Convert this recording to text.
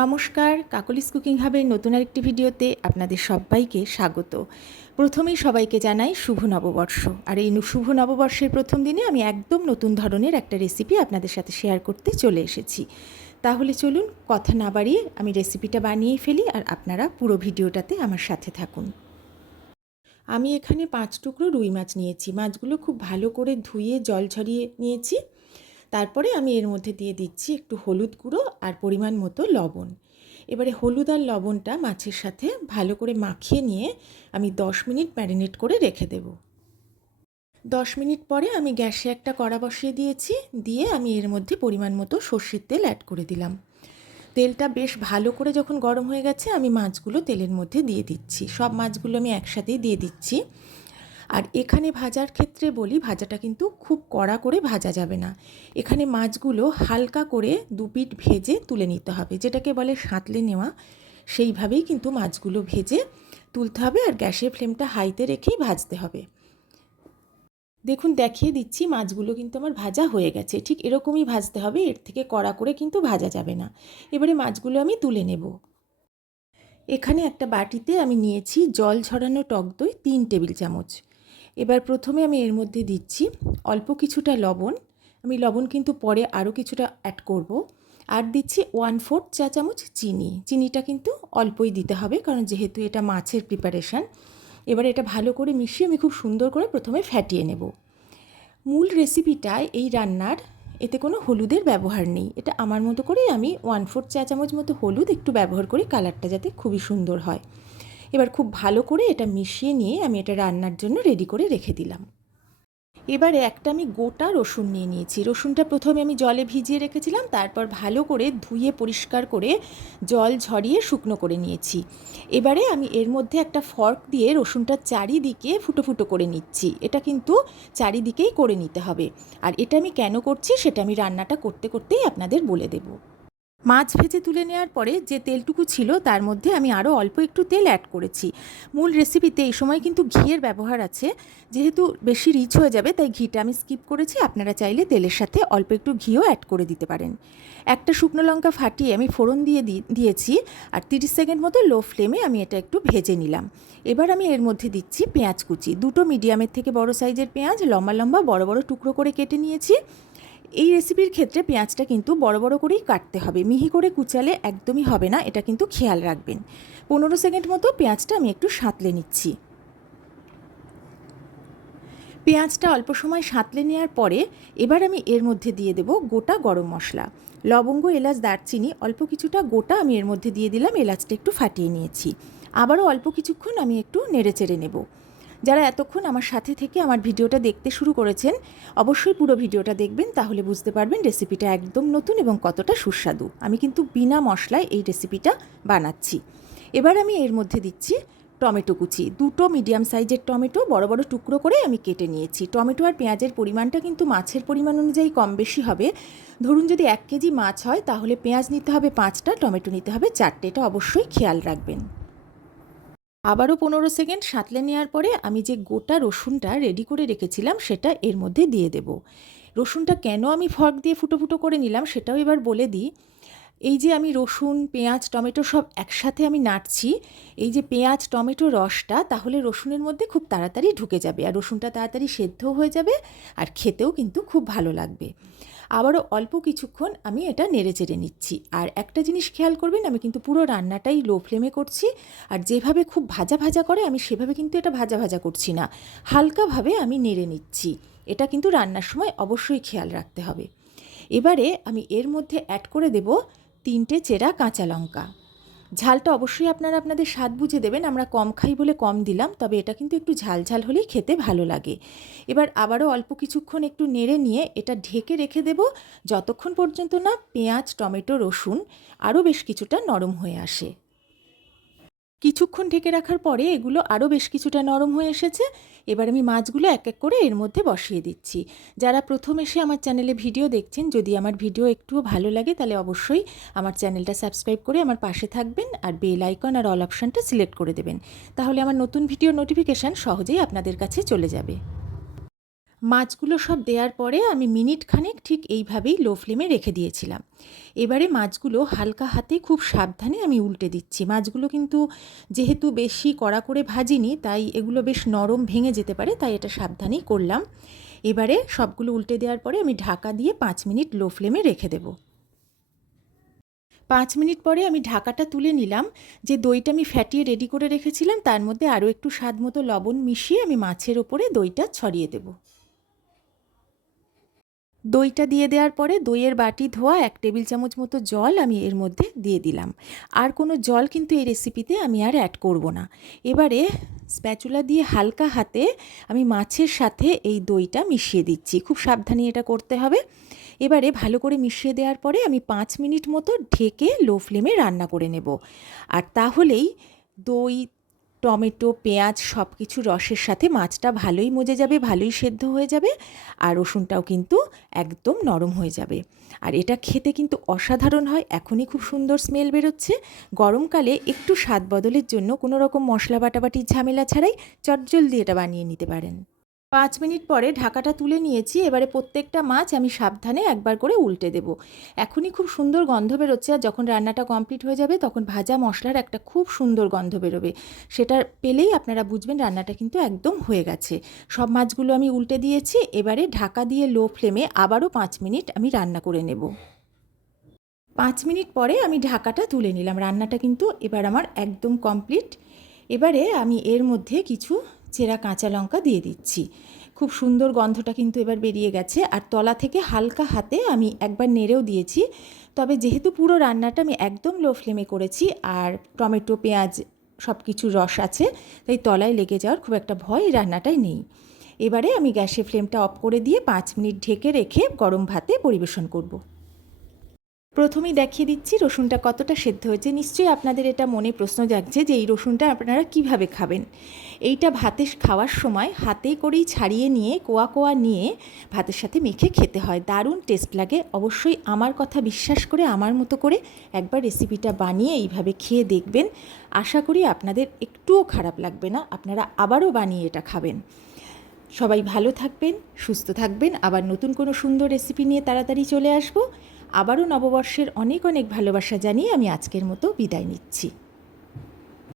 নমস্কার, কাকলিস কুকিং হাবের নতুন আরেকটি ভিডিওতে আপনাদের সবাইকে স্বাগত। প্রথমেই সবাইকে জানাই শুভ নববর্ষ। আর এই শুভ নববর্ষের প্রথম দিনে আমি একদম নতুন ধরনের একটা রেসিপি আপনাদের সাথে শেয়ার করতে চলে এসেছি। তাহলে চলুন কথা না বাড়িয়ে আমি রেসিপিটা বানিয়ে ফেলি আর আপনারা পুরো ভিডিওটাতে আমার সাথে থাকুন। আমি এখানে পাঁচ টুকরো রুই মাছ নিয়েছি। মাছগুলো খুব ভালো করে ধুয়ে, জল ঝরিয়ে নিয়েছি। তারপরে আমি এর মধ্যে দিয়ে দিচ্ছি একটু হলুদ গুঁড়ো আর পরিমাণ মতো লবণ। এবারে হলুদ আর লবণটা মাছের সাথে ভালো করে মাখিয়ে নিয়ে আমি দশ মিনিট ম্যারিনেট করে রেখে দেব। দশ মিনিট পরে আমি গ্যাসে একটা কড়া বসিয়ে দিয়েছি, দিয়ে আমি এর মধ্যে পরিমাণ মতো সর্ষের তেল অ্যাড করে দিলাম। তেলটা বেশ ভালো করে যখন গরম হয়ে গেছে, আমি মাছগুলো তেলের মধ্যে দিয়ে দিচ্ছি। সব মাছগুলো আমি একসাথেই দিয়ে দিচ্ছি। আর এখানে ভাজার ক্ষেত্রে বলি, ভাজাটা কিন্তু খুব কড়া করে ভাজা যাবে না। এখানে মাছগুলো হালকা করে দুপিট ভেজে তুলে নিতে হবে, যেটাকে বলে সাঁতলে নেওয়া। সেইভাবেই কিন্তু মাছগুলো ভেজে তুলতে হবে আর গ্যাসের ফ্লেমটা হাইতে রেখেই ভাজতে হবে। দেখুন, দেখিয়ে দিচ্ছি, মাছগুলো কিন্তু আমার ভাজা হয়ে গেছে। ঠিক এরকমই ভাজতে হবে, এর থেকে কড়া করে কিন্তু ভাজা যাবে না। এবারে মাছগুলো আমি তুলে নেব। এখানে একটা বাটিতে আমি নিয়েছি জল ঝরানো টক দই তিন টেবিল চামচ। এবার প্রথমে আমি এর মধ্যে দিচ্ছি অল্প কিছুটা লবণ। আমি লবণ কিন্তু পরে আরও কিছুটা অ্যাড করব। আর দিচ্ছি ওয়ান ফোর্থ চা চামচ চিনি। চিনিটা কিন্তু অল্পই দিতে হবে কারণ যেহেতু এটা মাছের প্রিপারেশান এবার এটা ভালো করে মিশিয়ে আমি খুব সুন্দর করে প্রথমে ফ্যাটিয়ে নেব। মূল রেসিপিটায় এই রান্নার, এতে কোনো হলুদের ব্যবহার নেই। এটা আমার মতো করেই আমি ওয়ান ফোর্থ চা চামচ মতো হলুদ একটু ব্যবহার করি কালারটা যাতে খুবই সুন্দর হয়। এবার খুব ভালো করে এটা মিশিয়ে নিয়ে আমি এটা রান্নার জন্য রেডি করে রেখে দিলাম। এবারে একটা আমি গোটা রসুন নিয়ে নিয়েছি। রসুনটা প্রথমে আমি জলে ভিজিয়ে রেখেছিলাম, তারপর ভালো করে ধুয়ে পরিষ্কার করে জল ঝরিয়ে শুকনো করে নিয়েছি। এবারে আমি এর মধ্যে একটা ফর্ক দিয়ে রসুনটা চারিদিকে ফুটো ফুটো করে নিচ্ছি। এটা কিন্তু চারিদিকেই করে নিতে হবে। আর এটা আমি কেন করছি সেটা আমি রান্নাটা করতে করতেই আপনাদের বলে দেবো। মাছ ভেজে তুলে নেওয়ার পরে যে তেলটুকু ছিল তার মধ্যে আমি আরও অল্প একটু তেল অ্যাড করেছি। মূল রেসিপিতে এই সময় কিন্তু ঘিয়ের ব্যবহার আছে। যেহেতু বেশি রিচ হয়ে যাবে, তাই ঘিটা আমি স্কিপ করেছি। আপনারা চাইলে তেলের সাথে অল্প একটু ঘিও অ্যাড করে দিতে পারেন। একটা শুকনো লঙ্কা ফাটিয়ে আমি ফোড়ন দিয়ে দিয়েছি আর তিরিশ সেকেন্ড মতো লো ফ্লেমে আমি এটা একটু ভেজে নিলাম। এবার আমি এর মধ্যে দিচ্ছি পেঁয়াজ কুচি। দুটো মিডিয়ামের থেকে বড় সাইজের পেঁয়াজ লম্বা লম্বা বড় বড় টুকরো করে কেটে নিয়েছি। এই রেসিপির ক্ষেত্রে পেঁয়াজটা কিন্তু বড় বড় করেই কাটতে হবে। মিহি করে কুচালে একদমই হবে না, এটা কিন্তু খেয়াল রাখবেন। পনেরো সেকেন্ড মতো পেঁয়াজটা আমি একটু সাঁতলে নিচ্ছি। পেঁয়াজটা অল্প সময় সাঁতলে নেওয়ার পরে এবার আমি এর মধ্যে দিয়ে দেব গোটা গরম মশলা। লবঙ্গ, এলাচ, দারচিনি, অল্প কিছুটা গোটা আমি এর মধ্যে দিয়ে দিলাম, এলাচটা একটু ফাটিয়ে নিয়েছি। আবারও অল্প কিছুক্ষণ আমি একটু নেড়ে চেড়ে নেব। যারা এতক্ষণ আমার সাথে থেকে আমার ভিডিওটা দেখতে শুরু করেছেন, অবশ্যই পুরো ভিডিওটা দেখবেন, তাহলে বুঝতে পারবেন রেসিপিটা একদম নতুন এবং কতটা সুস্বাদু। আমি কিন্তু বিনা মশলায় এই রেসিপিটা বানাচ্ছি। এবার আমি এর মধ্যে দিচ্ছি টমেটো কুচি। দুটো মিডিয়াম সাইজের টমেটো বড় বড় টুকরো করে আমি কেটে নিয়েছি। টমেটো আর পেঁয়াজের পরিমাণটা কিন্তু মাছের পরিমাণ অনুযায়ী কম বেশি হবে। ধরুন যদি এক কেজি মাছ হয়, তাহলে পেঁয়াজ নিতে হবে পাঁচটা, টমেটো নিতে হবে চারটে। এটা অবশ্যই খেয়াল রাখবেন। আবারও পনেরো সেকেন্ড সাঁতলে নেওয়ার পরে আমি যে গোটা রসুনটা রেডি করে রেখেছিলাম, সেটা এর মধ্যে দিয়ে দেব। রসুনটা কেন আমি ফর্ক দিয়ে ফুটো ফুটো করে নিলাম, সেটাও এবার বলে দিই। এই যে আমি রসুন, পেঁয়াজ, টমেটো সব একসাথে আমি নাড়ছি, এই যে পেঁয়াজ, টমেটো রসটা, তাহলে রসুনের মধ্যে খুব তাড়াতাড়ি ঢুকে যাবে। আর রসুনটা তাড়াতাড়ি সেদ্ধও হয়ে যাবে আর খেতেও কিন্তু খুব ভালো লাগবে। আবারও অল্প কিছুক্ষণ আমি এটা নেড়ে চেড়ে নিচ্ছি। আর একটা জিনিস খেয়াল করবেন, আমি কিন্তু পুরো রান্নাটাই লো ফ্লেমে করছি। আর যেভাবে খুব ভাজা ভাজা করে, আমি সেভাবে কিন্তু এটা ভাজা ভাজা করছি না। হালকাভাবে আমি নেড়ে নিচ্ছি। এটা কিন্তু রান্নার সময় অবশ্যই খেয়াল রাখতে হবে। এবারে আমি এর মধ্যে অ্যাড করে দেব তিনটে চেরা কাঁচা লঙ্কা। ঝালটা অবশ্যই আপনারা আপনাদের স্বাদ বুঝে দেবেন। আমরা কম খাই বলে কম দিলাম, তবে এটা কিন্তু একটু ঝাল ঝাল হলেই খেতে ভালো লাগে। এবার আবারও অল্প কিছুক্ষণ একটু নেড়ে নিয়ে এটা ঢেকে রেখে দেব। যতক্ষণ পর্যন্ত না পেঁয়াজ, টমেটো, রসুন আরও বেশ কিছুটা নরম হয়ে আসে। কিছুক্ষণ ঢেকে রাখার পরে এগুলো আরও বেশ কিছুটা নরম হয়ে এসেছে। এবার আমি মাছগুলো এক এক করে এর মধ্যে বসিয়ে দিচ্ছি। যারা প্রথম এসে আমার চ্যানেলে ভিডিও দেখছেন, যদি আমার ভিডিও একটুও ভালো লাগে, তাহলে অবশ্যই আমার চ্যানেলটা সাবস্ক্রাইব করে আমার পাশে থাকবেন আর বেল আইকন আর অল অপশানটা সিলেক্ট করে দেবেন। তাহলে আমার নতুন ভিডিও নোটিফিকেশান সহজেই আপনাদের কাছে চলে যাবে। মাছগুলো সব দেওয়ার পরে আমি মিনিট খানেক ঠিক এইভাবেই লো ফ্লেমে রেখে দিয়েছিলাম। এবারে মাছগুলো হালকা হাতে খুব সাবধানে আমি উল্টে দিচ্ছি। মাছগুলো কিন্তু যেহেতু বেশি কড়া করে ভাজিনি, তাই এগুলো বেশ নরম ভেঙে যেতে পারে, তাই এটা সাবধানেই করলাম। এবারে সবগুলো উল্টে দেওয়ার পরে আমি ঢাকা দিয়ে পাঁচ মিনিট লো ফ্লেমে রেখে দেবো। পাঁচ মিনিট পরে আমি ঢাকাটা তুলে নিলাম। যে দইটা আমি ফ্যাটিয়ে রেডি করে রেখেছিলাম, তার মধ্যে আরও একটু স্বাদ মতো লবণ মিশিয়ে আমি মাছের ওপরে দইটা ছড়িয়ে দেবো। দইটা দিয়ে দেওয়ার পরে দইয়ের বাটি ধোয়া, এক টেবিল চামচ মতো জল আমি এর মধ্যে দিয়ে দিলাম। আর কোনো জল কিন্তু এই রেসিপিতে আমি আর অ্যাড করব না। এবারে স্প্যাচুলা দিয়ে হালকা হাতে আমি মাছের সাথে এই দইটা মিশিয়ে দিচ্ছি। খুব সাবধানে এটা করতে হবে। এবারে ভালো করে মিশিয়ে দেওয়ার পরে আমি পাঁচ মিনিট মতো ঢেকে লো ফ্লেমে রান্না করে নেব। আর তাহলেই দই টমেটো, পেঁয়াজ সব কিছু রসের সাথে মাছটা ভালোই মজে যাবে, ভালোই সেদ্ধ হয়ে যাবে আর রসুনটাও কিন্তু একদম নরম হয়ে যাবে। আর এটা খেতে কিন্তু অসাধারণ হয়, এখনই খুব সুন্দর স্মেল বেরোচ্ছে। গরমকালে একটু স্বাদ বদলের জন্য কোনো রকম মশলা বাটাবাটির ঝামেলা ছাড়াই চটজলদি এটা বানিয়ে নিতে পারেন। পাঁচ মিনিট পরে ঢাকাটা তুলে নিয়েছি, এবারে প্রত্যেকটা মাছ আমি সাবধানে একবার করে উল্টে দেব। এখনই খুব সুন্দর গন্ধ বেরোচ্ছে আর যখন রান্নাটা কমপ্লিট হয়ে যাবে তখন ভাজা মশলার একটা খুব সুন্দর গন্ধ বেরোবে। সেটা পেলেই আপনারা বুঝবেন রান্নাটা কিন্তু একদম হয়ে গেছে। সব মাছগুলো আমি উল্টে দিয়েছি, এবারে ঢাকা দিয়ে লো ফ্লেমে আবারও পাঁচ মিনিট আমি রান্না করে নেব। পাঁচ মিনিট পরে আমি ঢাকাটা তুলে নিলাম, রান্নাটা কিন্তু এবার আমার একদম কমপ্লিট। এবারে আমি এর মধ্যে কিছু চেরা কাঁচা লঙ্কা দিয়ে দিচ্ছি। খুব সুন্দর গন্ধটা কিন্তু এবার বেরিয়ে গেছে। আর তলা থেকে হালকা হাতে আমি একবার নেড়েও দিয়েছি। তবে যেহেতু পুরো রান্নাটা আমি একদম লো ফ্লেমে করেছি আর টমেটো, পেঁয়াজ সব কিছু রস আছে, তাই তলায় লেগে যাওয়ার খুব একটা ভয় রান্নাটাই নেই। এবারে আমি গ্যাসের ফ্লেমটা অফ করে দিয়ে পাঁচ মিনিট ঢেকে রেখে গরম ভাতে পরিবেশন করব। প্রথমেই দেখিয়ে দিচ্ছি রসুনটা কতটা সেদ্ধ হয়েছে। নিশ্চয়ই আপনাদের এটা মনে প্রশ্ন জাগছে যে এই রসুনটা আপনারা কীভাবে খাবেন। এইটা ভাতে খাওয়ার সময় হাতে করেই ছাড়িয়ে নিয়ে, কোয়া কোয়া নিয়ে ভাতের সাথে মেখে খেতে হয়। দারুণ টেস্ট লাগে। অবশ্যই আমার কথা বিশ্বাস করে, আমার মতো করে একবার রেসিপিটা বানিয়ে এইভাবে খেয়ে দেখবেন। আশা করি আপনাদের একটুও খারাপ লাগবে না। আপনারা আবারও বানিয়ে এটা খাবেন। সবাই ভালো থাকবেন, সুস্থ থাকবেন। আবার নতুন কোনো সুন্দর রেসিপি নিয়ে তাড়াতাড়ি চলে আসব। আবারও নববর্ষের অনেক অনেক ভালোবাসা জানিয়ে আমি আজকের মতো বিদায় নিচ্ছি।